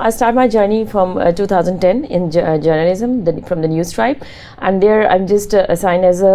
I started my journey from 2010 in journalism from the News Tribe, and there I'm just assigned as a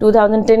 2010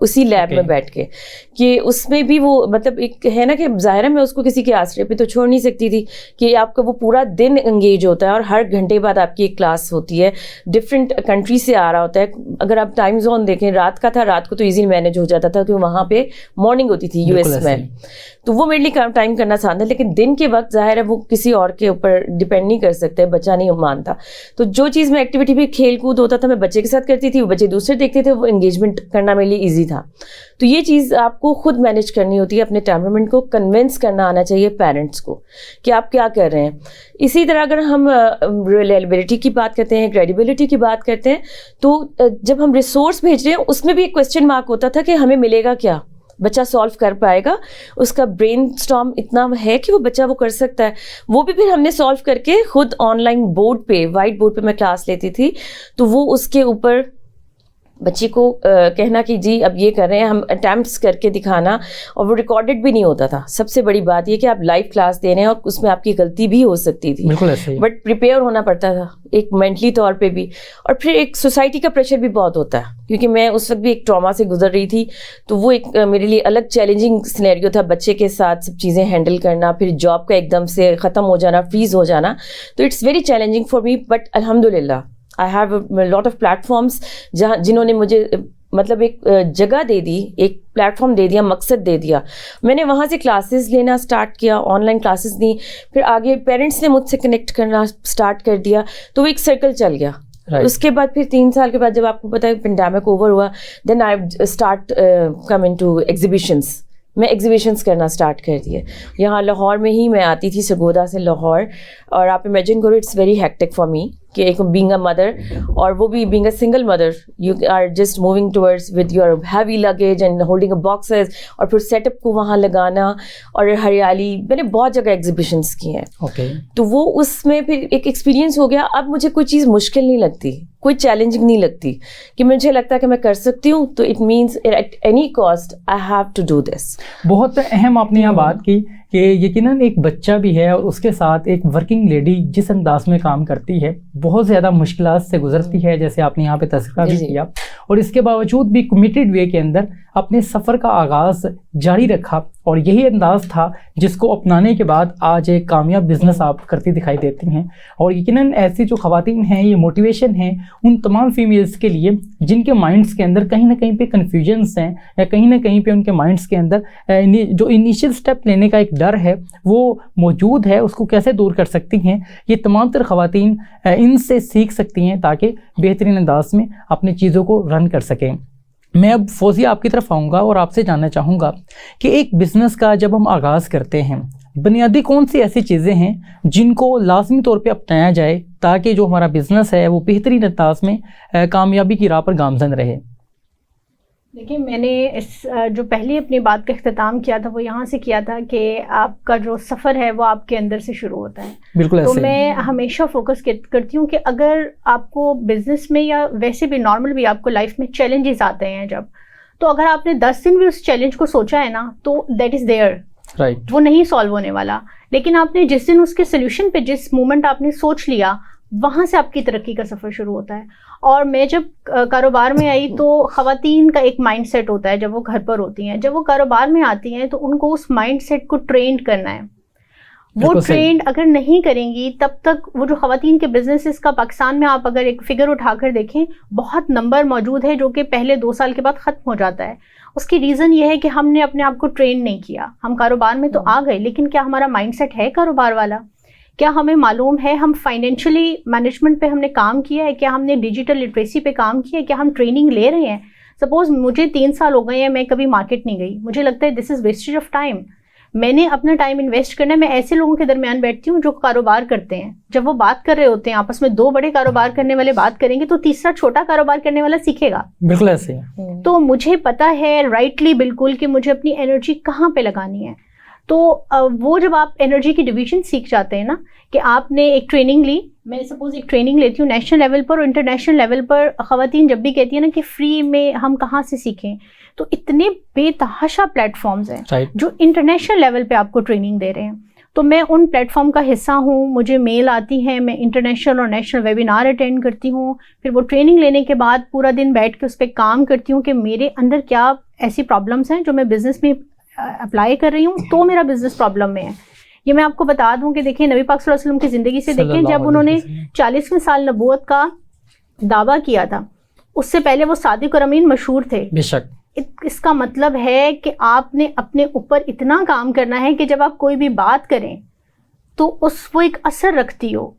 اسی lab میں بیٹھ کے, کہ اس میں بھی وہ مطلب ایک ہے نا کہ ظاہر ہے میں اس کو کسی کے آسرے پہ تو چھوڑ نہیں سکتی تھی, کہ آپ کا وہ پورا دن انگیج ہوتا ہے اور ہر گھنٹے بعد آپ کی ایک کلاس ہوتی ہے, ڈفرینٹ کنٹری سے آ رہا ہوتا ہے. اگر آپ ٹائم زون دیکھیں, رات کا تھا, رات کو تو ایزی مینیج ہو جاتا تھا کیونکہ وہاں پہ مارننگ ہوتی تھی یو ایس میں, تو وہ میرے لیے ٹائم کرنا آسان ہے. لیکن دن کے وقت ظاہر ہے وہ کسی اور کے اوپر ڈپینڈ نہیں کر سکتے, بچہ نہیں مانتا. تو جو چیز میں ایکٹیویٹی بھی کھیل کود ہوتا تھا میں بچے کے ساتھ کرتی تھی, وہ بچے دوسرے دیکھتے تھے, وہ انگیجمنٹ کرنا میرے لیے ایزی تھا. تو یہ چیز آپ کو خود مینیج کرنی ہوتی ہے, اپنے ٹیمپرامنٹ کو کنونس کرنا آنا چاہیے پیرنٹس کو کہ آپ کیا کر رہے ہیں. اسی طرح اگر ہم ریلائبلٹی کی بات کرتے ہیں, کریڈیبلٹی کی بات کرتے ہیں, تو جب ہم ریسورس بھیج رہے ہیں اس میں بھی ایک کویسچن مارک ہوتا تھا کہ ہمیں ملے گا کیا, بچہ سالو کر پائے گا, اس کا برین اسٹارم اتنا ہے کہ وہ بچہ وہ کر سکتا ہے. وہ بھی پھر ہم نے سالو کر کے خود آن لائن بورڈ پہ, وائٹ بورڈ پہ میں کلاس لیتی تھی, تو وہ اس کے اوپر بچی کو کہنا کہ جی اب یہ کر رہے ہیں ہم, اٹیمپٹس کر کے دکھانا, اور وہ ریکارڈڈ بھی نہیں ہوتا تھا. سب سے بڑی بات یہ کہ آپ لائیو کلاس دے رہے ہیں اور اس میں آپ کی غلطی بھی ہو سکتی تھی, بٹ پریپیئر ہونا پڑتا تھا ایک مینٹلی طور پہ بھی. اور پھر ایک سوسائٹی کا پریشر بھی بہت ہوتا ہے, کیونکہ میں اس وقت بھی ایک ٹراما سے گزر رہی تھی, تو وہ ایک میرے لیے الگ چیلنجنگ سینیریو تھا, بچے کے ساتھ سب چیزیں ہینڈل کرنا, پھر جاب کا ایک دم سے ختم ہو جانا, فریز ہو جانا. تو it's very challenging for me, but الحمد للہ I have a lot of platforms جنہوں نے مجھے مطلب ایک جگہ دے دی, ایک پلیٹ فارم دے دیا, مقصد دے دیا. میں نے وہاں سے کلاسز لینا اسٹارٹ کیا, آن لائن کلاسز دی, پھر آگے پیرنٹس نے مجھ سے کنیکٹ کرنا اسٹارٹ کر دیا, تو وہ ایک سرکل چل گیا. اس کے بعد پھر 3 سال کے بعد جب آپ کو پتہ ہے پینڈیمک اوور ہوا, then I start come in to exhibitions. میں ایگزیبیشنس کرنا اسٹارٹ کر دیے. یہاں لاہور میں ہی میں آتی تھی, سرگودا سے لاہور, اور آپ امیجن کرو it's very hectic for me کہ ایک بینگ اے مدر, اور وہ بھی being a single mother, you are just moving towards with your heavy luggage and holding a boxes, اور پھر سیٹ اپ کو وہاں لگانا, اور ہریالی. میں نے بہت جگہ ایگزیبیشنس کی ہیں, تو وہ اس میں پھر ایک ایکسپیرینس ہو گیا. اب مجھے کوئی چیز مشکل نہیں لگتی, کوئی چیلنجنگ نہیں لگتی, کہ مجھے لگتا ہے کہ میں کر سکتی ہوں, تو it means at any cost I have to do this. بہت اہم آپ نے یہاں بات کی کہ یقیناً ایک بچہ بھی ہے اور اس کے ساتھ ایک ورکنگ لیڈی جس انداز میں کام کرتی ہے بہت زیادہ مشکلات سے گزرتی ہے, جیسے آپ نے یہاں پہ تذکرہ بھی کیا, اور اس کے باوجود بھی کمیٹیڈ وے کے اندر اپنے سفر کا آغاز جاری رکھا, اور یہی انداز تھا جس کو اپنانے کے بعد آج ایک کامیاب بزنس آپ کرتی دکھائی دیتی ہیں. اور یقیناً ایسی جو خواتین ہیں یہ موٹیویشن ہیں ان تمام فیمیلز کے لیے جن کے مائنڈس کے اندر کہیں نہ کہیں پہ کنفیوژنس ہیں, یا کہیں نہ کہیں پہ ان کے مائنڈس کے اندر جو انیشیل سٹیپ لینے کا ایک ڈر ہے وہ موجود ہے, اس کو کیسے دور کر سکتی ہیں. یہ تمام تر خواتین ان سے سیکھ سکتی ہیں تاکہ بہترین انداز میں اپنی چیزوں کو رن کر سکیں. میں اب فوزیہ آپ کی طرف آؤں گا اور آپ سے جاننا چاہوں گا کہ ایک بزنس کا جب ہم آغاز کرتے ہیں بنیادی کون سی ایسی چیزیں ہیں جن کو لازمی طور پہ اپنایا جائے تاکہ جو ہمارا بزنس ہے وہ بہترین انداز میں کامیابی کی راہ پر گامزن رہے؟ دیکھیے میں نے جو پہلی اپنی بات کا اختتام کیا تھا وہ یہاں سے کیا تھا کہ آپ کا جو سفر ہے وہ آپ کے اندر سے شروع ہوتا ہے. بالکل تو میں ہمیشہ فوکس کرتی ہوں کہ اگر آپ کو بزنس میں یا ویسے بھی نارمل بھی آپ کو لائف میں چیلنجز آتے ہیں جب, تو اگر آپ نے 10 دن بھی اس چیلنج کو سوچا ہے نا تو دیٹ از دیئر, وہ نہیں سالو ہونے والا. لیکن آپ نے جس دن اس کے سلیوشن پہ جس مومنٹ آپ نے سوچ لیا وہاں سے آپ کی ترقی کا سفر شروع ہوتا ہے. اور میں جب کاروبار میں آئی تو خواتین کا ایک مائنڈ سیٹ ہوتا ہے جب وہ گھر پر ہوتی ہیں, جب وہ کاروبار میں آتی ہیں تو ان کو اس مائنڈ سیٹ کو ٹرینڈ کرنا ہے. وہ ٹرینڈ اگر نہیں کریں گی تب تک وہ جو خواتین کے بزنسز کا پاکستان میں آپ اگر ایک فگر اٹھا کر دیکھیں بہت نمبر موجود ہے جو کہ پہلے 2 سال کے بعد ختم ہو جاتا ہے. اس کی ریزن یہ ہے کہ ہم نے اپنے آپ کو ٹرین نہیں کیا. ہم کاروبار میں تو آ گئے لیکن کیا ہمارا مائنڈ سیٹ ہے کاروبار والا؟ کیا ہمیں معلوم ہے ہم فائنینشلی مینجمنٹ پہ ہم نے کام کیا ہے؟ کیا ہم نے ڈیجیٹل لٹریسی پہ کام کیا ہے؟ کیا ہم ٹریننگ لے رہے ہیں؟ سپوز مجھے 3 سال ہو گئے ہیں میں کبھی مارکیٹ نہیں گئی, مجھے لگتا ہے دس از ویسٹیج آف ٹائم. میں نے اپنا ٹائم انویسٹ کرنا ہے. میں ایسے لوگوں کے درمیان بیٹھتی ہوں جو کاروبار کرتے ہیں, جب وہ بات کر رہے ہوتے ہیں آپس میں 2 بڑے کاروبار کرنے والے بات کریں گے تو تیسرا چھوٹا کاروبار کرنے والا سیکھے گا. بالکل ایسے. تو مجھے پتا ہے رائٹلی بالکل کہ مجھے اپنی انرجی کہاں پہ لگانی ہے. تو وہ جب آپ انرجی کی ڈویژن سیکھ جاتے ہیں نا کہ آپ نے ایک ٹریننگ لی, میں سپوز ایک ٹریننگ لیتی ہوں نیشنل لیول پر اور انٹرنیشنل لیول پر, خواتین جب بھی کہتی ہیں نا کہ فری میں ہم کہاں سے سیکھیں, تو اتنے بے تحاشا پلیٹ فارمز ہیں جو انٹرنیشنل لیول پہ آپ کو ٹریننگ دے رہے ہیں. تو میں ان پلیٹ فارم کا حصہ ہوں, مجھے میل آتی ہے, میں انٹرنیشنل اور نیشنل ویبینار اٹینڈ کرتی ہوں, پھر وہ ٹریننگ لینے کے بعد پورا دن بیٹھ کے اس پہ کام کرتی ہوں کہ میرے اندر کیا ایسی پرابلمس ہیں جو میں بزنس میں اپلائی کر رہی ہوں تو میرا بزنس پرابلم میں ہے. یہ میں آپ کو بتا دوں کہ دیکھیں نبی پاک صلی اللہ علیہ وسلم کی زندگی سے دیکھیں, جب انہوں نے 40ویں سال نبوت کا دعویٰ کیا تھا, اس سے پہلے وہ صادق اور امین مشہور تھے. بے شک. اس کا مطلب ہے کہ آپ نے اپنے اوپر اتنا کام کرنا ہے کہ جب آپ کوئی بھی بات کریں تو وہ ایک اثر رکھتی ہو.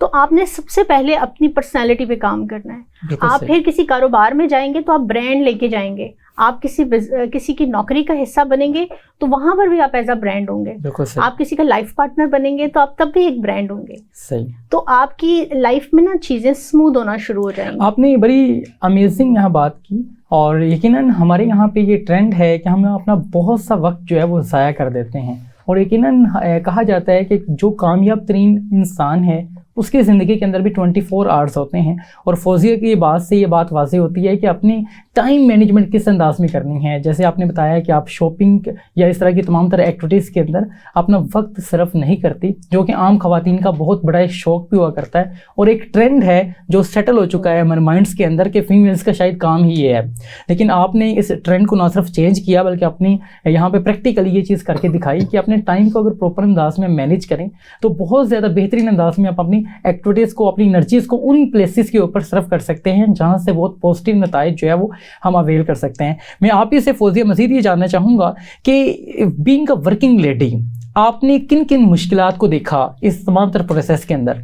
تو آپ نے سب سے پہلے اپنی پرسنالٹی پہ کام کرنا ہے. آپ پھر کسی کاروبار میں جائیں گے تو آپ برانڈ لے کے جائیں گے, آپ کسی کی نوکری کا حصہ بنیں گے تو وہاں پر بھی آپ ایز اے برانڈ ہوں گے. آپ کسی کا لائف پارٹنر بنیں گے تو آپ تب بھی ایک برانڈ ہوں گے. صحیح. تو آپ کی لائف میں نا چیزیں اسموتھ ہونا شروع ہو جائیں گی. آپ نے بڑی امیزنگ یہاں بات کی, اور یقیناً ہمارے یہاں پہ یہ ٹرینڈ ہے کہ ہم اپنا بہت سا وقت جو ہے وہ ضائع کر دیتے ہیں, اور یقیناً کہا جاتا ہے کہ جو کامیاب ترین انسان ہے اس کی زندگی کے اندر بھی 24 آورس ہوتے ہیں. اور فوزیہ کی بات سے یہ بات واضح ہوتی ہے کہ اپنی ٹائم مینجمنٹ کس انداز میں کرنی ہے. جیسے آپ نے بتایا کہ آپ شاپنگ یا اس طرح کی تمام تر ایکٹیویٹیز کے اندر اپنا وقت صرف نہیں کرتی, جو کہ عام خواتین کا بہت بڑا ایک شوق بھی ہوا کرتا ہے, اور ایک ٹرینڈ ہے جو سیٹل ہو چکا ہے ہمارے مائنڈس کے اندر کہ فیمیلز کا شاید کام ہی یہ ہے. لیکن آپ نے اس ٹرینڈ کو نہ صرف چینج کیا بلکہ اپنی یہاں پہ پریکٹیکلی یہ چیز کر کے دکھائی کہ اپنے ٹائم کو اگر پراپر انداز میں مینیج کریں تو بہت زیادہ بہترین انداز میں آپ اپنی ایکٹیویٹیز کو, اپنی انرجیز کو ان پلیسز کے اوپر صرف کر سکتے ہیں جہاں سے بہت پازیٹیو نتائج جو ہے وہ ہم اویل کر سکتے ہیں. میں آپ ہی سے فوزیہ مزید یہ جاننا چاہوں گا کہ بینگ اے ورکنگ لیڈی آپ نے کن کن مشکلات کو دیکھا اس تمام تر پروسیس کے اندر؟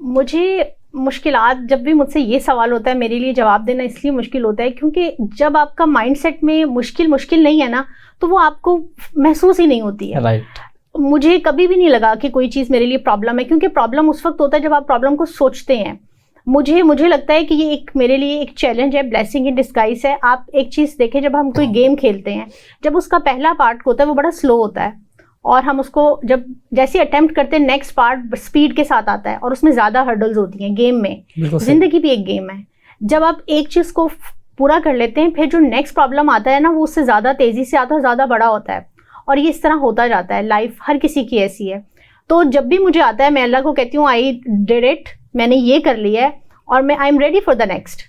مجھے مشکلات, جب بھی مجھ سے یہ سوال ہوتا ہے میرے لیے جواب دینا اس لیے مشکل ہوتا ہے کیونکہ جب آپ کا مائنڈ سیٹ میں مشکل نہیں ہے نا تو وہ آپ کو محسوس ہی نہیں ہوتی ہے. رائٹ. مجھے کبھی بھی نہیں لگا کہ کوئی چیز میرے لیے پرابلم ہے, کیونکہ پرابلم اس وقت ہوتا ہے جب آپ پرابلم کو سوچتے ہیں. مجھے لگتا ہے کہ یہ ایک میرے لیے ایک چیلنج ہے, بلیسنگ ان ڈسگائز ہے. آپ ایک چیز دیکھیں, جب ہم کوئی گیم کھیلتے ہیں, جب اس کا پہلا پارٹ ہوتا ہے وہ بڑا سلو ہوتا ہے, اور ہم اس کو جب جیسے اٹیمپٹ کرتے ہیں نیکسٹ پارٹ اسپیڈ کے ساتھ آتا ہے, اور اس میں زیادہ ہرڈلز ہوتی ہیں گیم میں. زندگی بھی ایک گیم ہے. جب آپ ایک چیز کو پورا کر لیتے ہیں پھر جو نیکسٹ پرابلم آتا ہے نا وہ اس سے زیادہ تیزی سے آتا ہے اور زیادہ بڑا ہوتا ہے, اور یہ اس طرح ہوتا جاتا ہے. لائف ہر کسی کی ایسی ہے. تو جب بھی مجھے آتا ہے میں اللہ کو کہتی ہوں آئی ڈیڈ اٹ, میں نے یہ کر لیا ہے اور میں I am ready for the next.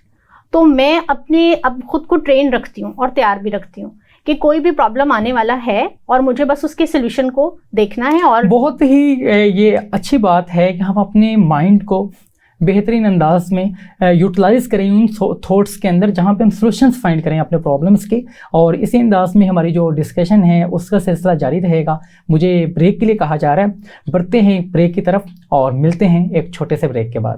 تو میں اب خود کو ٹرین رکھتی ہوں اور تیار بھی رکھتی ہوں کہ کوئی بھی پرابلم آنے والا ہے اور مجھے بس اس کے سلوشن کو دیکھنا ہے. اور بہت ہی یہ اچھی بات ہے کہ ہم اپنے مائنڈ کو بہترین انداز میں یوٹیلائز کریں ان تھاٹس کے اندر جہاں پہ ہم سولوشنس فائنڈ کریں اپنے پرابلمس کے. اور اسی انداز میں ہماری جو ڈسکشن ہے اس کا سلسلہ جاری رہے گا. مجھے بریک کے لیے کہا جا رہا ہے, بڑھتے ہیں بریک کی طرف اور ملتے ہیں ایک چھوٹے سے بریک کے بعد.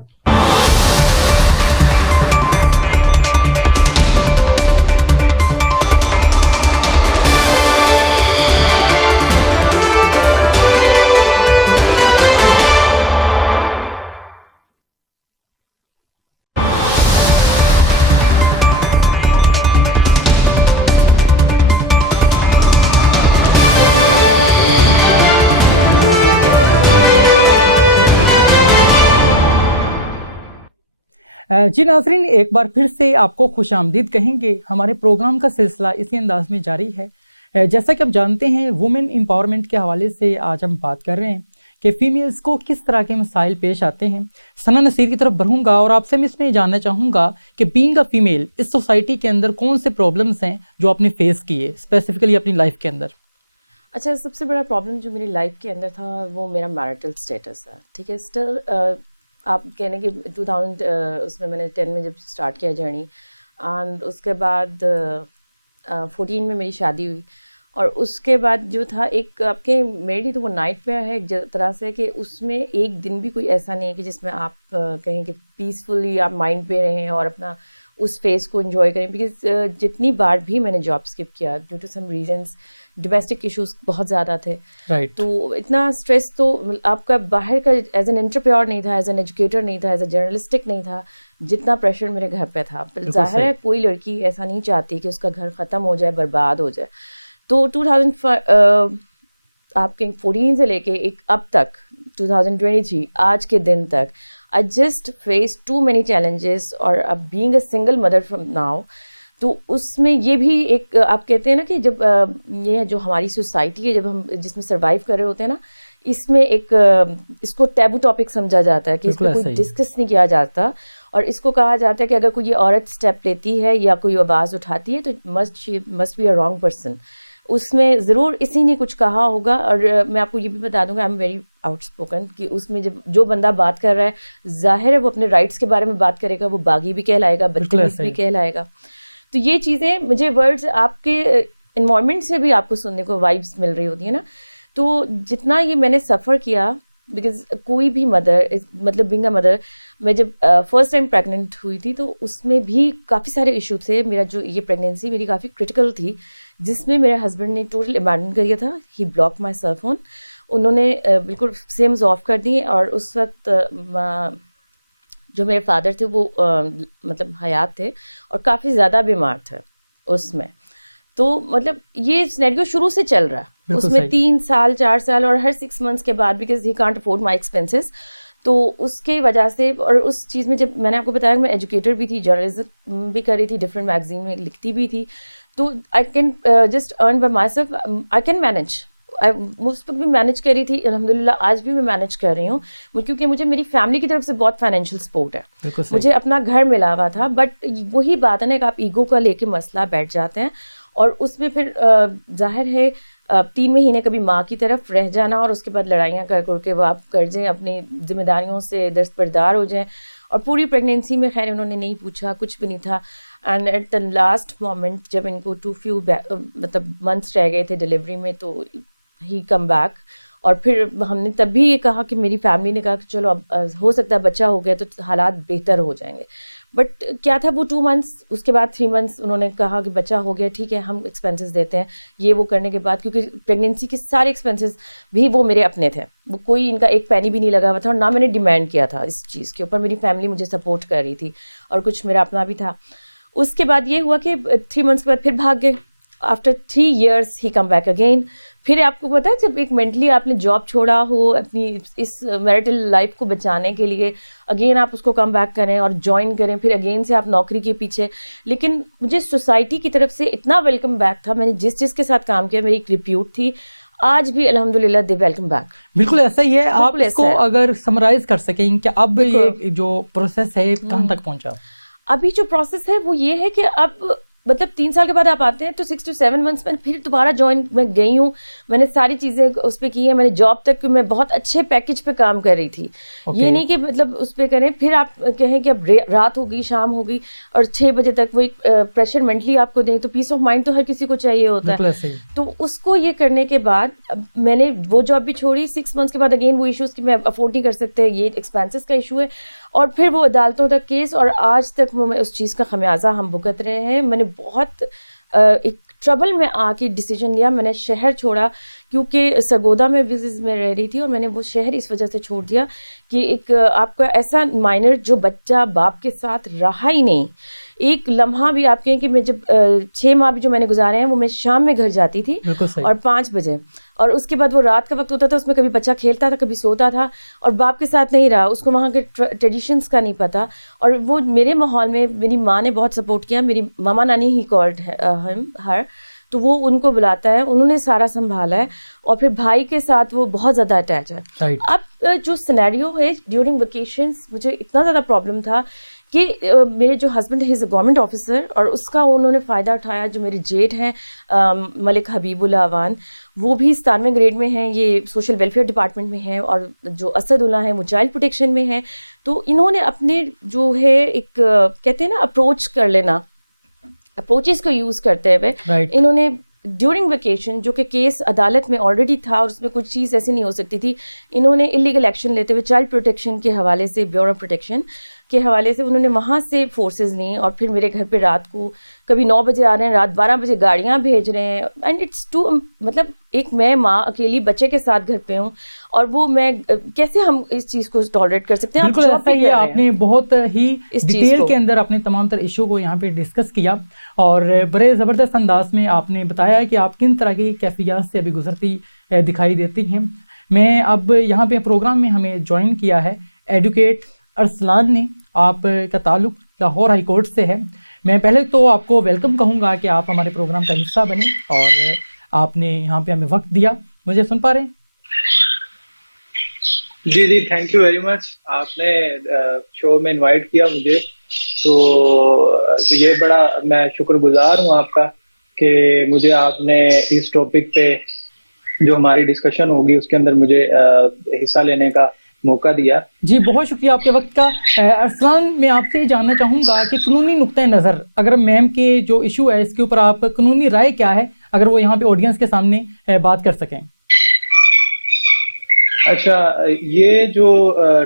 جی ناظرین, ایک بار پھر سے آپ کو خوش آمدید کہیں گے. ہمارے پروگرام کا سلسلہ اسی انداز میں جاری ہے. جیسا کہ آپ جانتے ہیں وومن امپاورمنٹ کے حوالے سے آج ہم بات کر رہے ہیں کہ فیمیلز کو کس طرح کے مسائل پیش آتے ہیں. ثنا نصیر کی طرف بڑھوں گا اور آپ سے میں اس میں جاننا چاہوں گا کہ بینگ اے فیمیل اس سوسائٹی کے اندر کون سے پرابلمس ہیں جو آپ نے فیس کیے اسپیسیفکلی اپنی لائف کے اندر؟ اچھا, سب سے بڑا پرابلم جو میری لائف کے اندر تھا وہ میرا میرٹل اسٹیٹس ہے. ٹھیک ہے, اسٹل آپ کہنے کہ 2000 اس میں نے 10 میں جب اسٹارٹ کیا جرنی, اینڈ اس کے بعد 14 میں میری شادی ہوئی. اور اس کے بعد جو تھا ایک آپ کے میرے لیے تو وہ نائٹ میئر ہے ایک طرح سے کہ اس میں ایک دن بھی کوئی ایسا نہیں ہے کہ جس میں آپ کہیں کہ پیسفلی آپ مائنڈ پہ رہیں اور اپنا اس فیز کو انجوائے کریں. بیکاز جتنی بار بھی میں نے جاب اسکپ کیا due to some reasons, domestic issues بہت زیادہ تھے. تو اتنا اسٹریس تو آپ کا باہر کا ایز این انٹرپریور نہیں تھا, ایز این ایجوکیٹر نہیں تھا, ایز اے جرنلسٹک نہیں تھا, جتنا پریشر میرے گھر پہ تھا. ظاہر ہے کوئی لڑکی ایسا نہیں چاہتی کہ اس کا گھر ختم ہو جائے, برباد ہو جائے. تو 2000 آپ کے 14 سے لے کے ایک اب تک 2023 آج کے دن تک I just faced too many challenges. اور اب being a single mother from now, تو اس میں یہ بھی ایک آپ کہتے ہیں نا کہ جب یہ جو ہماری سوسائٹی ہے جب ہم جس میں سروائیو کر رہے ہوتے ہیں نا, اس میں ایک اس کو ٹیبو ٹاپک سمجھا جاتا ہے کہ اس پہ کوئی ڈسکس نہیں کیا جاتا, اور اس کو کہا جاتا ہے کہ اگر کوئی عورت اسٹیپ لیتی ہے یا کوئی آواز اٹھاتی ہے تو must be a wrong person. اس میں ضرور اسی نے کچھ کہا ہوگا, اور میں آپ کو یہ بھی بتا دوں گا I am very outspoken کہ اس میں جو بندہ بات کر رہا ہے ظاہر ہے وہ اپنے رائٹس کے بارے میں بات کرے گا, وہ باغی بھی کہلائے گا, بدتمیز بھی کہلائے گا. تو یہ چیزیں مجھے ورڈز آپ کے انوائرمنٹ سے بھی آپ کو سننے کو وائبس مل رہی ہوتی ہیں نا. تو جتنا یہ میں نے سفر کیا, بیکاز کوئی بھی مدر مطلب بینگ اے مدر, میں جب فرسٹ ٹائم پریگننٹ ہوئی تھی تو اس میں بھی کافی سارے ایشو تھے. میرا جو یہ پریگنینسی میری کافی کرٹیکل تھی, جس میں میرے ہسبینڈ نے ٹوٹل ابینڈن کر دیا تھا. ہی بلاک مائی سیل فون, انہوں نے بالکل سمز آف کر دی, اور اس وقت جو میرے فادر تھے وہ مطلب حیات تھے اور کافی زیادہ بیمار تھے اس میں. تو مطلب یہ سینیریو شروع سے چل رہا ہے, اس میں 3 سال 4 سال اور ہر 6 months کے بعد, because he can't afford my expenses. تو اس کی وجہ سے, اور اس چیز میں جب میں نے آپ کو بتایا کہ میں ایجوکیٹر بھی تھی, جرنلزم بھی کر رہی تھی, ڈفرینٹ میگزین میں لکھتی بھی تھی, تو I can just earn by myself, I can manage. اس وقت بھی مینیج کر رہی تھی, الحمدللہ آج بھی میں مینیج کر رہی ہوں, کیونکہ مجھے میری فیملی کی طرف سے بہت فائنینشیل سپورٹ ہے. مجھے اپنا گھر ملا ہوا تھا, بٹ وہی بات ہے نا کہ آپ ایگو کا لے کے مسئلہ بیٹھ جاتے ہیں, اور اس میں پھر ظاہر ہے 3 مہینے کبھی ماں کی طرف رہ جانا, اور اس کے بعد لڑائیاں کر کے وہ آپ کر جائیں, اپنی ذمہ داریوں سے دستبردار ہو جائیں. اور پوری پریگنینسی میں خیر انہوں نے نہیں پوچھا, کچھ بھی نہیں تھا. And at the last moment جب ان کو مطلب منتھس رہ گئے تھے ڈلیوری میں, تو ہی کم بیک. اور پھر ہم نے تب بھی یہ کہا کہ میری فیملی نے کہا کہ چلو اب ہو سکتا ہے بچہ ہو گیا تو حالات بہتر ہو جائیں گے. بٹ کیا تھا وہ 2 months, اس کے بعد 3 months انہوں نے کہا کہ بچہ ہو گیا, ٹھیک ہے ہم ایکسپینسز دیتے ہیں, یہ وہ کرنے کے بعد, کیونکہ پریگنینسی کے سارے ایکسپینسز بھی وہ میرے اپنے تھے, وہ کوئی ان کا ایک پینی بھی نہیں لگا ہوا تھا, اور نہ میں نے ڈیمانڈ کیا تھا اس چیز کے اوپر. میری فیملی مجھے سپورٹ کر رہی تھی, اور کچھ میرا اپنا بھی تھا. اس کے بعد یہ ہوا کہ 3 months کے بعد پھر بھاگ گئے. آفٹر 3 years ہی کم بیک اگین. پھر آپ کو پتا ہے جب ایک مینٹلی آپ نے جاب چھوڑا ہو اپنی اس میرٹل لائف کو بچانے کے لیے, اگین آپ اس کو کم بیک کریں اور جوائن کریں, پھر اگین سے آپ نوکری کے پیچھے. لیکن مجھے سوسائٹی کی طرف سے اتنا ویلکم بیک تھا, میں نے جس کے ساتھ کام کیا میری ایک ریپیوٹ تھی, آج بھی الحمدللہ دے ویلکم بیک. بالکل ایسا ہی ہے. آپ اس کو اگر سمرائز کر سکیں کہ اب یہ جو پروسیس ہے کہاں تک پہنچا؟ ابھی جو پروسیس ہے وہ یہ ہے کہ اب مطلب 3 سال کے بعد آپ آتے ہیں تو 6 to 7 months میں پھر دوبارہ جوائن میں گئی ہوں. میں نے ساری چیزیں اس پہ کی ہیں. میں نے جاب تک میں بہت اچھے پیکج پہ کام کر رہی تھی. یہ نہیں کہ مطلب اس پہ کریں پھر آپ کہیں کہ اب رات ہو گئی, شام ہو گئی, اور 6 بجے تک وہ ایک پریشر مینٹلی آپ کو دیں, تو پیس آف مائنڈ تو ہر کسی کو چاہیے ہوتا ہے. تو اس کو یہ کرنے کے بعد میں نے وہ جاب بھی چھوڑی. 6 months کے بعد اگین وہ ایشوز کہ میں افورڈ نہیں کر سکتے, یہ ایکسپینسز کا ایشو ہے, اور پھر وہ عدالتوں تک کیس, اور آج تک وہ میں اس چیز کا خمیازہ ہم بھگت رہے ہیں. میں نے بہت ایک ٹربل میں آ کے ڈیسیجن لیا, میں نے شہر چھوڑا کیونکہ سرگودا میں وزز میں رہ رہی تھی, اور میں نے وہ شہر اس وجہ سے چھوڑ دیا کہ ایک آپ کا ایسا مائنر جو بچہ باپ کے ساتھ رہا ہی نہیں ایک لمحہ بھی. آپ کہیں کہ میں جب 6 ماہ بھی جو میں نے گزارے ہیں وہ میں شام میں گھر جاتی تھی اور 5 بجے, اور اس کے بعد وہ رات کا وقت ہوتا تھا, اس میں کبھی بچہ کھیلتا تھا کبھی سوتا تھا, اور باپ کے ساتھ نہیں رہا, اس کو وہاں کے ٹریڈیشنس کا نہیں پتہ. اور وہ میرے ماحول میں میری ماں نے بہت سپورٹ کیا, میری ماما نانی ہی کالڈ ہر, تو وہ ان کو بلاتا ہے, انہوں نے سارا سنبھالا ہے, اور پھر بھائی کے ساتھ وہ بہت زیادہ اٹیچ ہے. اب جو سینیریو ہے ڈیورنگ ویکیشنز مجھے اتنا زیادہ پرابلم تھا کہ میرے جو ہسبینڈ ہے از اے گورنمنٹ آفیسر, اور اس کا انہوں نے فائدہ اٹھایا. جو میرے جیٹ ہیں ملک حبیب اللہ اعوان, وہ بھی 97ویں گریڈ میں ہیں, یہ سوشل ویلفیئر ڈپارٹمنٹ میں ہیں, اور جو اسد اللہ ہیں وہ چائلڈ پروٹیکشن میں ہیں. تو انہوں نے اپنے جو ہے ایک کہتے ہیں نا اپروچ کر لینا, اپروچز کو یوز کرتے ہوئے انہوں نے ڈیورنگ ویکیشن جو کہ کیس عدالت میں آلریڈی تھا اور اس میں کچھ چیز ایسی نہیں ہو سکتی تھی, انہوں نے انلیگل ایکشن لیتے ہوئے چائلڈ پروٹیکشن کے حوالے سے, بیورو پروٹیکشن کے حوالے سے انہوں نے وہاں سے فورسز لیں, اور پھر میرے گھر پہ رات کو کبھی 9 بجے آ رہے ہیں, رات 12 بجے گاڑیاں بھیج رہے ہیں. اینڈ اٹس ٹو مطلب ایک میں ماں اکیلی بچے کے ساتھ گھر پہ ہوں, اور وہ میں کیسے ہم اس چیز کو ٹالریٹ کر سکتے ہیں. بالکل ایسا ہی ہے, آپ نے بہت ہی ڈیٹیل کے اندر اپنے تمام تر ایشو کو یہاں پہ ڈسکس کیا, اور بڑے زبردست انداز میں آپ نے بتایا کہ آپ کن طرح کی کیفیات سے ابھی گزرتی دکھائی دیتی ہیں. میں اب یہاں پہ پروگرام میں ہمیں جوائن کیا ہے ایڈوکیٹ ارسلان نے. آپ کا تعلق لاہور ہائی کورٹ سے ہے. میں پہلے تو آپ کو ویلکم کہوں گا کہ آپ ہمارے پروگرام کا حصہ بنے اور آپ نے یہاں پہ ہمیں وقت دیا. مجھے سن پا رہے ہیں؟ جی تھینک یو ویری مچ. آپ نے شو میں انوائٹ کیا مجھے، تو یہ بڑا میں شکر گزار ہوں آپ کا کہ مجھے آپ نے اس ٹاپک پہ جو ہماری ڈسکشن ہوگی اس کے اندر مجھے حصہ لینے کا موقع دیا. جی بہت شکریہ آپ کے وقت کا. ارسلان، میں آپ سے یہ جاننا چاہوں گا کہ قانونی نقطۂ نظر اگر میم کے جو ایشو ہے اس کے اوپر آپ قانونی رائے کیا ہے، اگر وہ یہاں پہ آڈینس کے سامنے بات کر سکیں. اچھا، یہ جو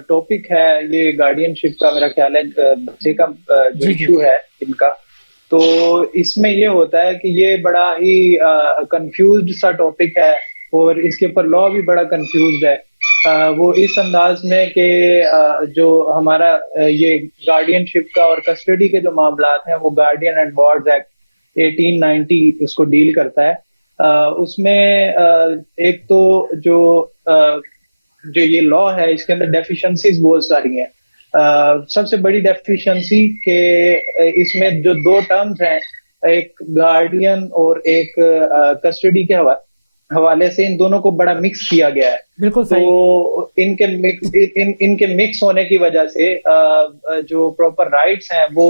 ٹاپک ہے یہ گارڈین شپ کا، میرا خیال ہے بچے کا جو ایشو ہے ان کا، تو اس میں یہ ہوتا ہے کہ یہ بڑا ہی کنفیوزڈ سا ٹاپک ہے اور اس کے اوپر لا بھی بڑا کنفیوزڈ ہے. وہ اس انداز میں کہ جو ہمارا یہ گارڈین شپ کا اور کسٹڈی کے جو معاملات ہیں وہ گارڈین اینڈ وارڈز ایکٹ 1890 اس کو ڈیل کرتا ہے. اس میں ایک تو جو یہ لا ہے اس کے اندر ڈیفیشنسیز بہت ساری ہیں. سب سے بڑی ڈیفیشنسی کہ اس میں جو دو ٹرمز ہیں، ایک گارڈین اور ایک کسٹڈی کے حوالے سے، ان دونوں کو بڑا مکس کیا گیا ہے. بالکل صحیح. تو ان کے مکس ہونے کی وجہ سے جو پراپر رائٹس ہیں وہ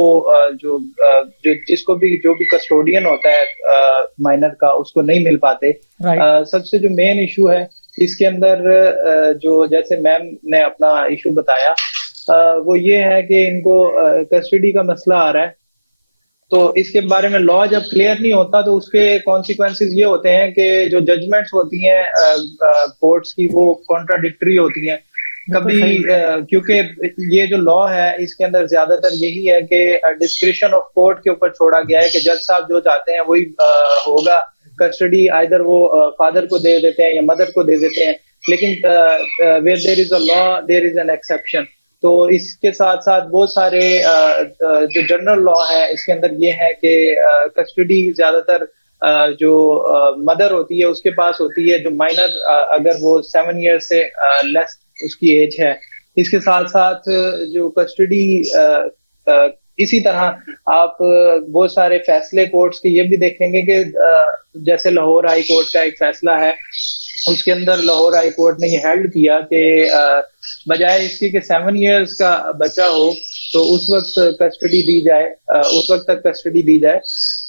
جس کو بھی جو بھی کسٹوڈین ہوتا ہے مائنر کا اس کو نہیں مل پاتے. سب سے جو مین ایشو ہے اس کے اندر جو جیسے میم نے اپنا ایشو بتایا وہ یہ ہے کہ ان کو کسٹڈی کا مسئلہ آ رہا ہے، تو اس کے بارے میں لا جب کلیئر نہیں ہوتا تو اس کے کانسیکوینسز یہ ہوتے ہیں کہ جو ججمنٹس ہوتی ہیں کورٹس کی وہ کانٹراڈکٹری ہوتی ہیں کبھی، کیونکہ یہ جو لا ہے اس کے اندر زیادہ تر یہی ہے کہ ڈسکریشن آف کورٹ کے اوپر چھوڑا گیا ہے کہ جج صاحب جو چاہتے ہیں وہی ہوگا. کسٹڈی آئدر وہ فادر کو دے دیتے ہیں یا مدر کو دے دیتے ہیں، لیکن where there is a law there is an exception. تو اس کے ساتھ ساتھ بہت سارے جو جنرل لا ہے اس کے اندر یہ ہے کہ کسٹڈی زیادہ تر جو مدر ہوتی ہے اس کے پاس ہوتی ہے، جو مائنر اگر وہ 7 ایئر سے لیس اس کی ایج ہے. اس کے ساتھ ساتھ جو کسٹڈی اسی طرح آپ بہت سارے فیصلے کورٹس کے یہ بھی دیکھیں گے کہ جیسے لاہور ہائی کورٹ کا ایک فیصلہ ہے، اس کے اندر لاہور ہائی کورٹ نے یہ ہیلڈ کیا کہ بجائے اس کے 7 ایئرس کا بچہ ہو تو اس وقت کسٹڈی دی جائے، اس وقت تک کسٹڈی دی جائے.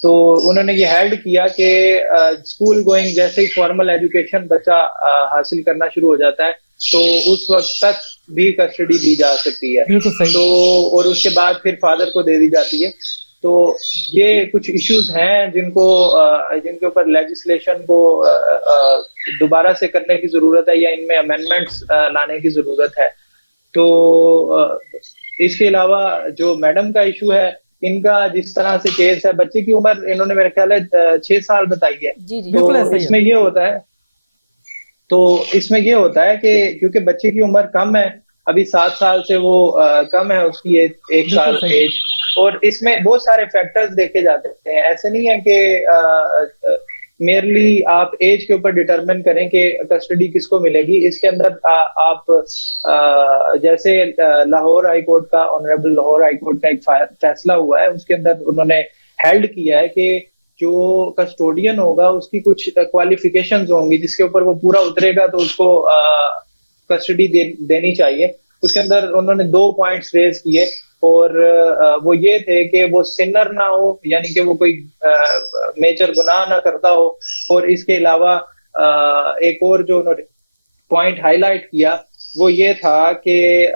تو انہوں نے یہ ہیلڈ کیا کہ اسکول گوئنگ جیسے ہی فارمل ایجوکیشن بچہ حاصل کرنا شروع ہو جاتا ہے تو اس وقت تک بھی کسٹڈی دی جا سکتی ہے. تو اور اس کے بعد پھر فادر کو دے دی جاتی ہے. تو یہ کچھ ایشوز ہیں جن کے اوپر لیجسلیشن کو دوبارہ سے کرنے کی ضرورت ہے یا ان میں امینڈمنٹس لانے کی ضرورت ہے. تو اس کے علاوہ جو میڈم کا ایشو ہے، ان کا جس طرح سے کیس ہے، بچے کی عمر انہوں نے میرے خیال ہے 6 سال بتائی ہے. تو اس میں یہ ہوتا ہے کہ کیونکہ بچے کی عمر کم ہے، ابھی 7 سال سے وہ کم ہے اس کی 1 سال ایج، اور اس میں بہت سارے فیکٹرز دیکھے جاتے ہیں. ایسے نہیں ہے کہ میرلی آپ ایج کے اوپر ڈٹرمن کریں کہ کسٹڈی کس کو ملے گی. اس کے اندر آپ جیسے لاہور ہائی کورٹ کا، آنریبل لاہور ہائی کورٹ کا ایک فیصلہ ہوا ہے، اس کے اندر انہوں نے ہیلڈ کیا ہے کہ جو کسٹوڈین ہوگا اس کی کچھ کوالیفیکیشنز ہوں گی جس کے اوپر وہ پورا اترے گا تو اس کو کسٹڈی دینی چاہیے. اس کے اندر انہوں نے 2 پوائنٹس ریز کیے اور وہ یہ تھے کہ وہ سنر نہ ہو، یعنی کہ وہ کوئی میجر گناہ نہ کرتا ہو، اور اس کے علاوہ ایک اور جو انہوں نے پوائنٹ ہائی لائٹ کیا وہ یہ تھا کہ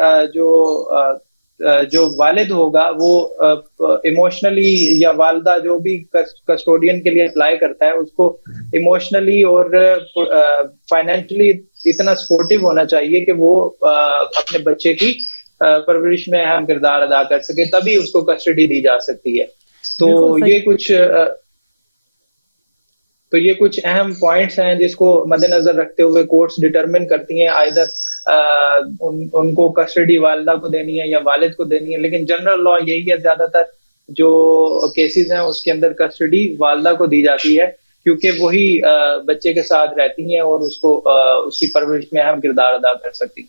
جو والد ہوگا وہ ایموشنلی، یا والدہ جو بھی کسٹوڈین کے لیے اپلائی کرتا ہے اس کو ایموشنلی اور فائنینشلی اتنا سپورٹیو ہونا چاہیے کہ وہ اپنے بچے کی پرورش میں اہم کردار ادا کر سکے، تبھی اس کو کسٹڈی دی جا سکتی ہے. تو یہ کچھ اہم پوائنٹس ہیں جس کو مد نظر رکھتے ہوئے کورٹس ڈٹرمن کرتی ہیں آئدر ان کو کسٹڈی والدہ کو دینی ہے یا والد کو دینی ہے. لیکن جنرل لا یہی ہے، زیادہ تر جو کیسز ہیں اس کے اندر کسٹڈی والدہ کو دی جاتی ہے کیونکہ وہی بچے کے ساتھ رہتی ہیں اور اس کو اس کی پرورش میں اہم کردار ادا کر سکتی ہیں.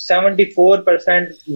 74%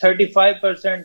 35%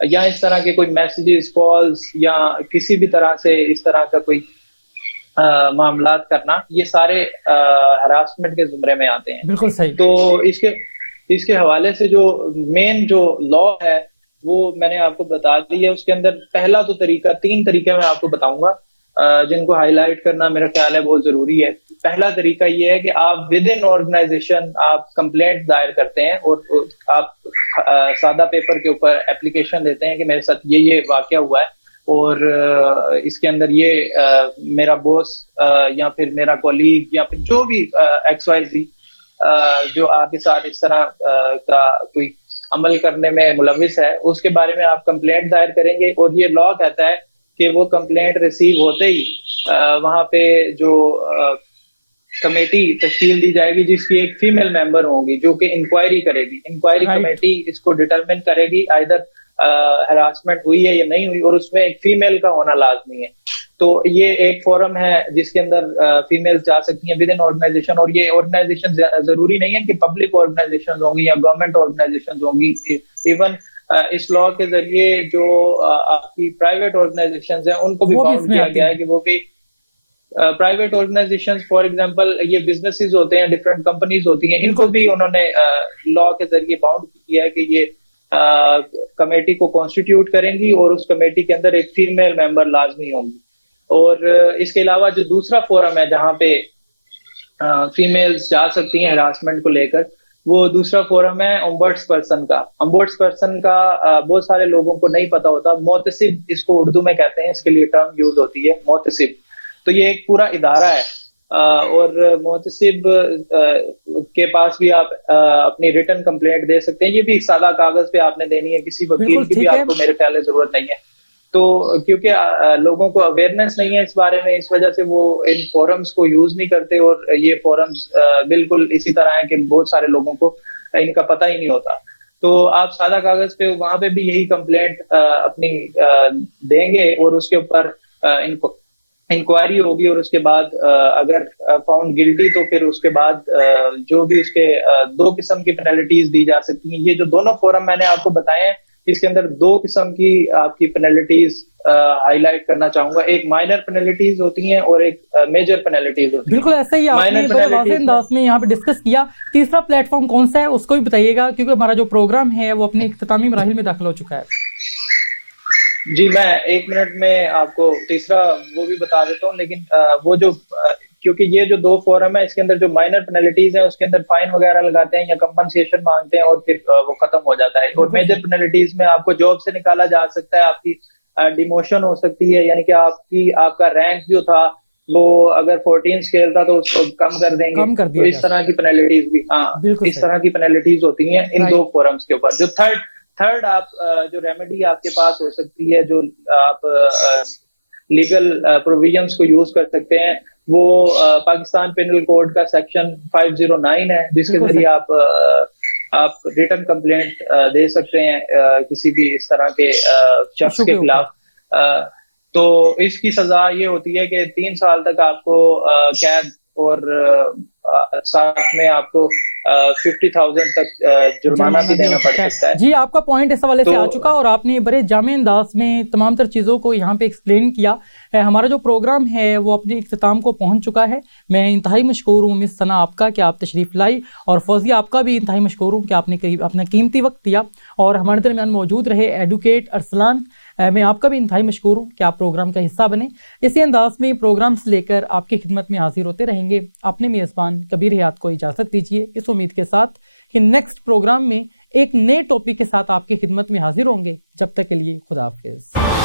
یا اس طرح کے کوئی میسیجز کالز یا کسی بھی طرح سے اس طرح کا کوئی معاملات کرنا، یہ سارے ہراسمنٹ کے زمرے میں آتے ہیں. بالکل صحیح. تو اس کے حوالے سے جو مین جو لا ہے وہ میں نے آپ کو بتا دی ہے. اس کے اندر پہلا تو طریقہ، 3 طریقے میں آپ کو بتاؤں گا جن کو ہائی لائٹ کرنا میرا خیال ہے بہت ضروری ہے. پہلا طریقہ یہ ہے کہ آپ ود ان آرگنائزیشن آپ کمپلینٹ دائر کرتے ہیں اور آپ سادہ پیپر کے اوپر اپلیکیشن دیتے ہیں کہ میرے ساتھ یہ واقعہ ہوا ہے اور اس کے اندر یہ میرا باس یا پھر میرا کولیگ یا پھر جو بھی XYZ جو آپ کے ساتھ اس طرح کا کوئی عمل کرنے میں ملوث ہے، اس کے بارے میں آپ کمپلینٹ دائر کریں گے. اور یہ لا کہتا ہے کہ وہ کمپلینٹ ریسیو ہوتے ہی وہاں پہ جو کمیٹی تشکیل دی جائے گی جس کی ایک فیمیل ممبر ہوں گی جو کہ انکوائری کرے گی. انکوائری کمیٹی اس کو ڈٹرمن کرے گی آئدر ہراسمنٹ ہوئی ہے یا نہیں ہوئی، اور اس میں ایک فیمیل کا ہونا لازمی ہے. تو یہ ایک فورم ہے جس کے اندر فیمیل جا سکتی ہیں ود ان آرگنائزیشن. اور یہ آرگنائزیشن ضروری نہیں ہے کہ پبلک آرگنائزیشن ہوں گی یا گورنمنٹ آرگنائزیشن ہوں گی. ایون اس لا کے ذریعے جو آپ کی پرائیویٹ آرگنائزیشنز ہیں ان کو بھی باؤنڈ کیا گیا ہے کہ وہ بھی پرائیویٹ آرگنائزیشنز فار ایگزامپل یہ بزنسز ہوتے ہیں، ڈفرینٹ کمپنیز ہوتی ہیں، ان کو بھی انہوں نے لا کے ذریعے باؤنڈ کیا ہے کہ یہ کمیٹی کو کانسٹیٹیوٹ کریں گی اور اس کمیٹی کے اندر ایک فیمیل ممبر لازمی ہوں گی. اور اس کے علاوہ جو دوسرا فورم ہے جہاں پہ فیمیلز جا سکتی ہیں ہراسمنٹ کو لے کر، وہ دوسرا فورم ہے امبڈس پرسن کا. امبڈس پرسن کا بہت سارے لوگوں کو نہیں پتا ہوتا. محتسب اس کو اردو میں کہتے ہیں، اس کے لیے ٹرم یوز ہوتی ہے محتسب. تو یہ ایک پورا ادارہ ہے اور محتسب کے پاس بھی آپ اپنی ریٹن کمپلینٹ دے سکتے ہیں. یہ بھی ایک سادہ کاغذ پہ آپ نے دینی ہے، کسی وکیل کی بھی آپ کو میرے خیال میں ضرورت نہیں ہے. تو کیونکہ لوگوں کو اویئرنیس نہیں ہے اس بارے میں، اس وجہ سے وہ ان فورمز کو یوز نہیں کرتے. اور یہ فورمز بالکل اسی طرح ہیں کہ بہت سارے لوگوں کو ان کا پتہ ہی نہیں ہوتا. تو آپ سادہ کاغذ پہ وہاں پہ بھی یہی کمپلینٹ اپنی دیں گے اور اس کے اوپر انکوائری ہوگی. اور اس کے بعد اگر فاؤنڈ گلٹی تو پھر اس کے بعد جو بھی اس کے 2 قسم کی پینلٹیز دی جا سکتی ہیں. یہ جو دونوں فورم میں نے آپ کو بتائے ہیں اس کے اندر 2 قسم کی آپ کی پینلٹیز ہائی لائٹ کرنا چاہوں گا. ایک مائنر پینلٹیز ہوتی ہیں اور ایک میجر پینلٹیز ہوتی ہیں. بالکل ایسا ہی آپ نے بڑے واضح انداز میں یہاں پہ ڈسکس کیا. تیسرا پلیٹ فارم کون سا ہے اس کو بھی بتائیے گا، کیونکہ ہمارا جو پروگرام ہے وہ اپنے اختتامی مراحل میں داخل ہو چکا ہے. جی میں 1 منٹ میں آپ کو تیسرا وہ بھی بتا دیتا ہوں. لیکن وہ جو کیونکہ یہ جو 2 فورم ہے اس کے اندر جو مائنر پینلٹیز ہیں اس کے اندر فائن وغیرہ لگاتے ہیں یا کمپنسیشن مانگتے ہیں اور پھر وہ ختم ہو جاتا ہے. اور میجر پینلٹیز میں آپ کو جاب سے نکالا جا سکتا ہے، آپ کی ڈیموشن ہو سکتی ہے، یعنی کہ آپ کا رینک جو تھا وہ اگر 14 اسکیل تھا تو اس کو کم کر دیں گے. تو اس طرح کی پینلٹیز بھی اس طرح کی پینلٹیز ہوتی ہیں ان 2 فورمز کے اوپر. جو تھرڈ آپ جو ریمیڈی آپ کے پاس ہو سکتی ہے، جو آپ لیگل پروویژنس کو یوز کر سکتے ہیں، وہ پاکستان پینل کوڈ کا سیکشن 509 ہے جس کے ذریعے آپ ریٹن کمپلینٹ دے سکتے ہیں کسی بھی اس طرح کے شخص کے خلاف. تو اس کی سزا یہ ہوتی ہے کہ 3 سال تک آپ کو قید اور ساتھ میں آپ کو 50,000 تک جرمانہ بھی دینا پڑ سکتا ہے. جی آپ کا پوائنٹ اس حوالے سے آ چکا اور آپ نے بڑے جامع انداز میں تمام تر چیزوں کو یہاں پہ ایکسپلین کیا. ہمارا جو پروگرام ہے وہ اپنے اختتام کو پہنچ چکا ہے. میں انتہائی مشکور ہوں مس ثنا آپ کا کہ آپ تشریف لائی، اور فوزیہ آپ کا بھی انتہائی مشکور ہوں کہ آپ نے اپنا قیمتی وقت دیا اور ہمارے درمیان موجود رہے. ایڈوکیٹ ارسلان، میں آپ کا بھی انتہائی مشکور ہوں کہ آپ پروگرام کا حصہ بنے. اسی انداز میں پروگرامز لے کر آپ کی خدمت میں حاضر ہوتے رہیں گے. اپنے میزبان کبیر حیات کو اجازت دیجیے اس امید کے ساتھ کہ نیکسٹ پروگرام میں ایک نئے ٹاپک کے ساتھ آپ کی خدمت میں حاضر ہوں گے. جب تک کے لیے خدا حافظ.